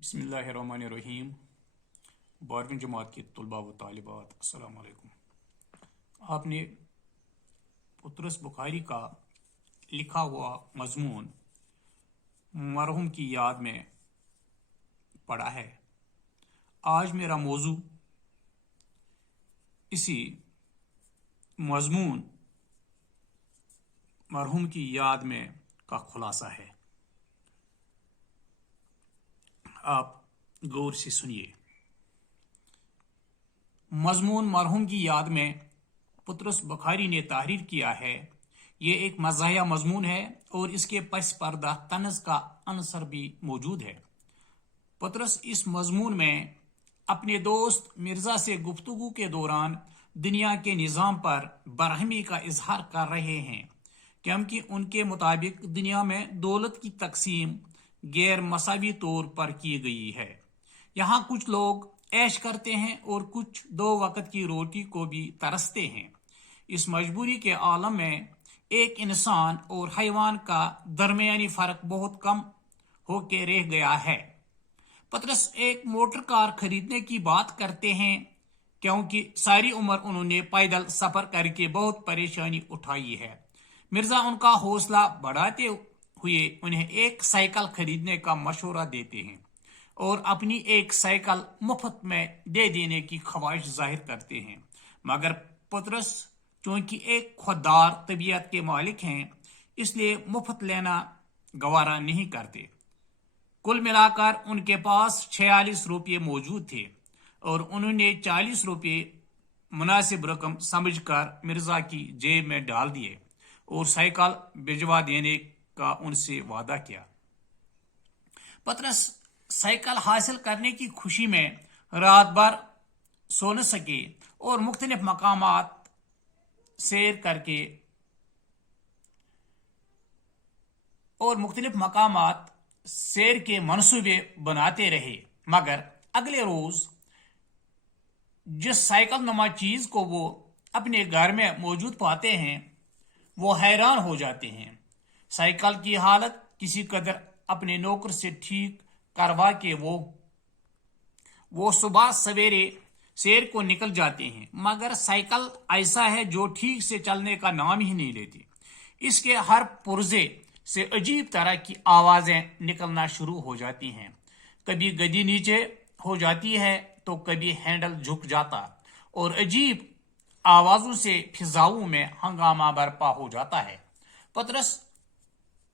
बिस्मिल्लाहिर्रहमानिर्रहीम। 12वीं जमात के तलबा व तालिबात अस्सलाम वालेकुम। आपने पुतरस बुखारी का लिखा हुआ मजमून मरहूम की याद में पढ़ा है। आज मेरा मौजू इसी मजमून मरहूम की याद में का खुलासा है। आप गौर से सुनिए। मजमून मरहूम की याद में पुतरस बुखारी ने तहरीर किया है। ये एक मज़ाहिया मजमून है और इसके पस पर्दा तनज़ का अंसर भी मौजूद है। पुतरस इस मजमून में अपने दोस्त मिर्ज़ा से गुफ्तगू के दौरान दुनिया के निज़ाम पर बरहमी का इजहार कर रहे हैं, क्योंकि उनके मुताबिक दुनिया में दौलत की तकसीम गैर मसावी तौर पर की गई है। यहाँ कुछ लोग ऐश करते हैं और कुछ दो वक्त की रोटी को भी तरसते हैं। इस मजबूरी के आलम में एक इंसान और हैवान का दरमियानी फर्क बहुत कम होके रह गया है। पतरस एक मोटर कार खरीदने की बात करते हैं, क्योंकि सारी उम्र उन्होंने पैदल सफर करके बहुत परेशानी उठाई है। मिर्जा उनका हौसला बढ़ाते हुए उन्हें एक साइकिल खरीदने का मशवरा देते हैं और अपनी एक साइकिल मुफ्त में दे देने की ख्वाहिश जाहिर करते हैं, मगर पतरस चूंकि एक खुददार तबीयत के मालिक हैं, इसलिए मुफ्त लेना गवारा नहीं करते। कुल मिलाकर उनके पास 46 रुपये मौजूद थे और उन्होंने 40 रुपये मुनासिब रकम समझकर मिर्जा की जेब में डाल दिए और साइकिल भिजवा देने का उनसे वादा किया। पतरस साइकिल हासिल करने की खुशी में रात भर सो न सके और मुख्तलिफ मकामात सैर के मंसूबे बनाते रहे, मगर अगले रोज जिस साइकिल नुमा चीज को वो अपने घर में मौजूद पाते हैं, वो हैरान हो जाते हैं। साइकिल की हालत किसी कदर अपने नौकर से ठीक करवा के वो सुबह सवेरे सैर को निकल जाते हैं, मगर साइकिल ऐसा है जो ठीक से चलने का नाम ही नहीं लेती। इसके हर पुर्जे से अजीब तरह की आवाजें निकलना शुरू हो जाती हैं। कभी गद्दी नीचे हो जाती है तो कभी हैंडल झुक जाता और अजीब आवाजों से फिजाओं में हंगामा बरपा हो जाता है। पतरस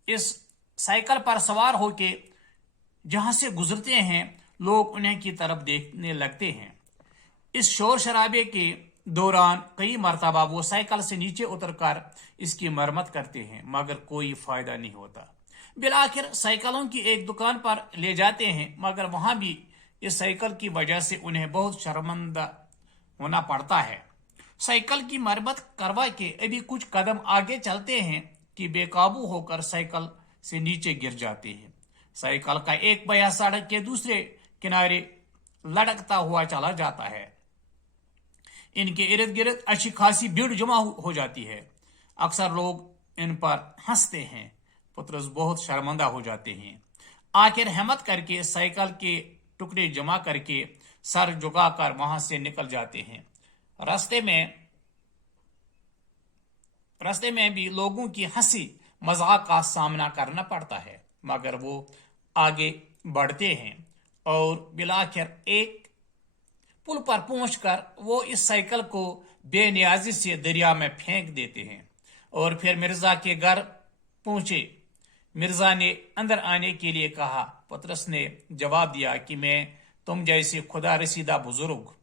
इस साइकिल पर सवार होके जहां से गुजरते हैं, लोग उन्हें की तरफ देखने लगते हैं। इस शोर शराबे के दौरान कई मर्तबा वो साइकिल से नीचे उतरकर इसकी मरम्मत करते हैं, मगर कोई फायदा नहीं होता। बिलाखिर साइकिलों की एक दुकान पर ले जाते हैं, मगर वहां भी इस साइकिल की वजह से उन्हें बहुत शर्मिंदा होना पड़ता है। साइकिल की मरम्मत करवा के अभी कुछ कदम आगे चलते हैं कि बेकाबू होकर साइकिल से नीचे गिर जाते हैं। साइकिल का एक पहिया सड़क के दूसरे किनारे लटकता हुआ चला जाता है। इनके इर्द गिर्द अच्छी खासी भीड़ जमा हो जाती है। अक्सर लोग इन पर हंसते हैं। पतरस बहुत शर्मिंदा हो जाते हैं। आखिर हिम्मत करके साइकिल के टुकड़े जमा करके सर झुकाकर वहां से निकल जाते हैं। रास्ते में भी लोगों की हंसी मजाक का सामना करना पड़ता है, मगर वो आगे बढ़ते हैं और बिलाखिर एक पुल पर पहुंचकर वो इस साइकिल को बेनियाजी से दरिया में फेंक देते हैं और फिर मिर्जा के घर पहुंचे। मिर्जा ने अंदर आने के लिए कहा। पतरस ने जवाब दिया कि मैं तुम जैसे खुदा रसीदा बुजुर्ग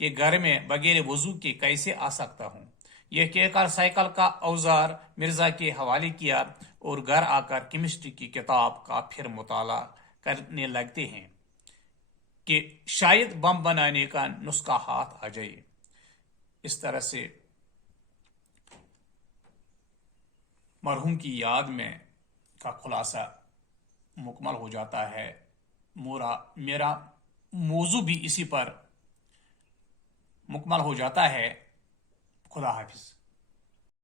के घर में बगैर वजू के कैसे आ सकता हूं। यह कहकर साइकिल का औजार मिर्जा के हवाले किया और घर आकर केमिस्ट्री की किताब का फिर मुताला करने लगते हैं कि शायद बम बनाने का नुस्खा हाथ आ जाए। इस तरह से मरहूम की याद में का खुलासा मुकम्मल हो जाता है। मेरा मौजू भी इसी पर मुकम्मल हो जाता है। खुदा हाफिज।